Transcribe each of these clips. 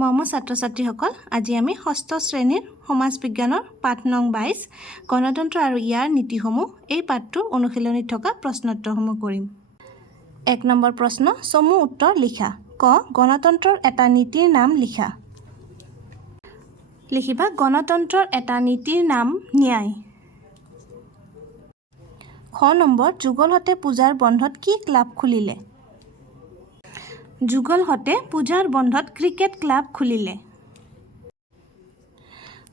মৰমৰ ছাত্ৰ-ছাত্ৰীসকল, আজি আমি 6ষ্ঠ শ্ৰেণীৰ সমাজ বিজ্ঞানৰ পাঠ নং 22 গণতন্ত্ৰ আৰু ইয়াৰ নীতিসমূহ এই পাঠটোৰ অনুশীলনীত থকা প্ৰশ্নোত্তৰসমূহ কৰিম। 1 নম্বৰ প্ৰশ্ন, চমু উত্তৰ লিখা। ক, গণতন্ত্ৰৰ এটা নীতিৰ নাম লিখা। লিখিবা গণতন্ত্ৰৰ এটা নীতিৰ নাম ন্যায়। খ নম্বৰ, যুগলহঁতে পূজাৰ বন্ধত কি ক্লাব খুলিলে? যুগলহঁতে পূজাৰ বন্ধত ক্ৰিকেট ক্লাব খুলিলে।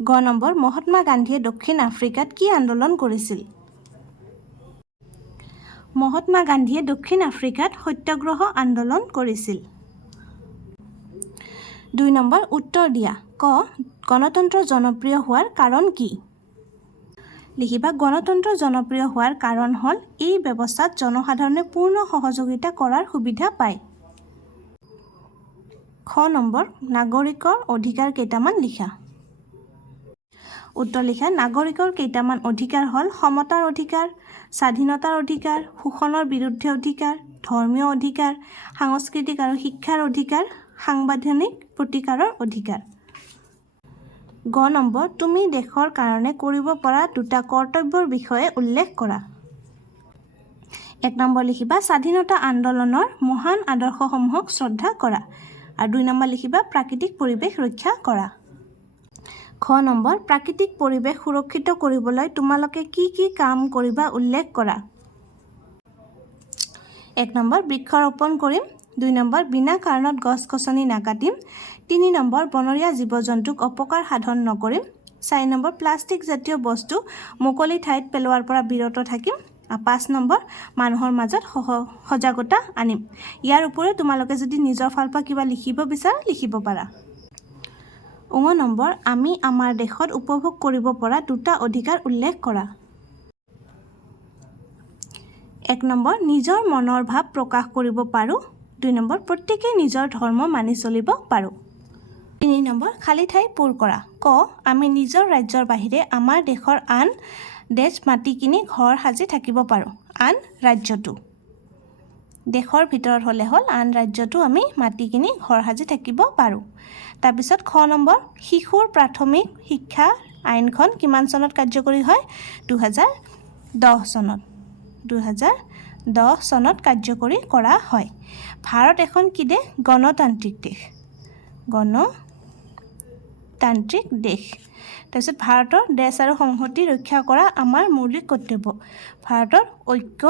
গ নম্বৰ, মহাত্মা গান্ধীয়ে দক্ষিণ আফ্ৰিকাত কি আন্দোলন কৰিছিল? মহাত্মা গান্ধীয়ে দক্ষিণ আফ্ৰিকাত সত্যাগ্ৰহ আন্দোলন কৰিছিল। 2 নম্বৰ, উত্তৰ দিয়া। ক, গণতন্ত্ৰ জনপ্ৰিয় হোৱাৰ কাৰণ কি? লিখিবা গণতন্ত্ৰ জনপ্ৰিয় হোৱাৰ কাৰণ হ'ল এই ব্যৱস্থাত জনসাধাৰণে পূৰ্ণ সহযোগিতা কৰাৰ সুবিধা পায়। খ নম্বৰ, নাগৰিকৰ অধিকাৰ কেইটামান লিখা। উত্তৰ লিখা, নাগৰিকৰ কেইটামান অধিকাৰ হ'ল সমতাৰ অধিকাৰ, স্বাধীনতাৰ অধিকাৰ, শোষণৰ বিৰুদ্ধে অধিকাৰ, ধৰ্মীয় অধিকাৰ, সাংস্কৃতিক আৰু শিক্ষাৰ অধিকাৰ, সাংবিধানিক প্ৰতিকাৰৰ অধিকাৰ। গ নম্বৰ, তুমি দেশৰ কাৰণে কৰিব পৰা 2টা কৰ্তব্যৰ বিষয়ে উল্লেখ কৰা। 1 নম্বৰ লিখিবা স্বাধীনতা আন্দোলনৰ মহান আদৰ্শসমূহক শ্ৰদ্ধা কৰা। আৰু 2 নম্বৰ লিখিবা প্ৰাকৃতিক পৰিৱেশ ৰক্ষা কৰা। খ নম্বৰ, প্ৰাকৃতিক পৰিৱেশ সুৰক্ষিত কৰিবলৈ তোমালোকে কি কি কাম কৰিবা উল্লেখ কৰা। 1 নম্বৰ, বৃক্ষৰোপণ কৰিম। 2 নম্বৰ, বিনা কাৰণত গছ-গছনি নাকাটিম। 3 নম্বৰ, বনৰীয়া জীৱ-জন্তুক অপকাৰ সাধন নকৰিম। 4 নম্বৰ, প্লাষ্টিক জাতীয় বস্তু মুকলি ঠাইত পেলোৱাৰ পৰা বিৰত থাকিম। 5 নম্বৰ, মানুহৰ মাজত সজাগতা আনিম। ইয়াৰ উপৰিও তোমালোকে যদি নিজৰ ফালৰ পৰা কিবা লিখিব বিচাৰা লিখিব পাৰা। ঙ নম্বৰ, আমি আমাৰ দেশত উপভোগ কৰিব পৰা 2টা অধিকাৰ উল্লেখ কৰা। 1 নম্বৰ, নিজৰ মনৰ ভাৱ প্ৰকাশ কৰিব পাৰোঁ। 2 নম্বৰ, প্ৰত্যেকেই নিজৰ ধৰ্ম মানি চলিব পাৰোঁ। 3 নম্বৰ, খালী ঠাই পূৰ কৰা। ক, আমি নিজৰ ৰাজ্যৰ বাহিৰে আমাৰ দেশৰ আন দেশ মাটি কিনি ঘৰ সাজি থাকিব পাৰোঁ। আন ৰাজ্যটো দেশৰ ভিতৰত হ'লে হ'ল আন ৰাজ্যটো আমি মাটি কিনি ঘৰ সাজি থাকিব পাৰোঁ। তাৰপিছত খ নম্বৰ, শিশুৰ প্ৰাথমিক শিক্ষা আইনখন কিমান চনত কাৰ্যকৰী হয়? 2010 চনত। 2010 চনত কাৰ্যকৰী কৰা হয়। ভাৰত এখন কি দেশ? গণতান্ত্ৰিক দেশ। গণতান্ত্ৰিক দেশ। তাৰপিছত ভাৰতৰ দেশ আৰু সংহতি ৰক্ষা কৰা আমাৰ মৌলিক কৰ্তব্য। ভাৰতৰ ঐক্য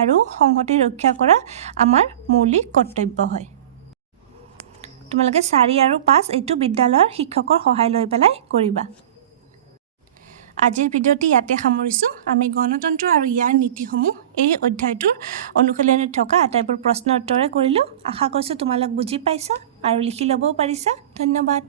আৰু সংহতি ৰক্ষা কৰা আমাৰ মৌলিক কৰ্তব্য হয়। তোমালোকে 4 আৰু 5 এইটো বিদ্যালয়ৰ শিক্ষকৰ সহায় লৈ পেলাই কৰিবা। আজিৰ ভিডিঅ'টি ইয়াতে সামৰিছোঁ। আমি গণতন্ত্ৰ আৰু ইয়াৰ নীতিসমূহ এই অধ্যায়টোৰ অনুশীলনীত থকা আটাইবোৰ প্ৰশ্ন উত্তৰে কৰিলোঁ। আশা কৰিছোঁ তোমালোক বুজি পাইছা আৰু লিখি ল'বও পাৰিছা। ধন্যবাদ।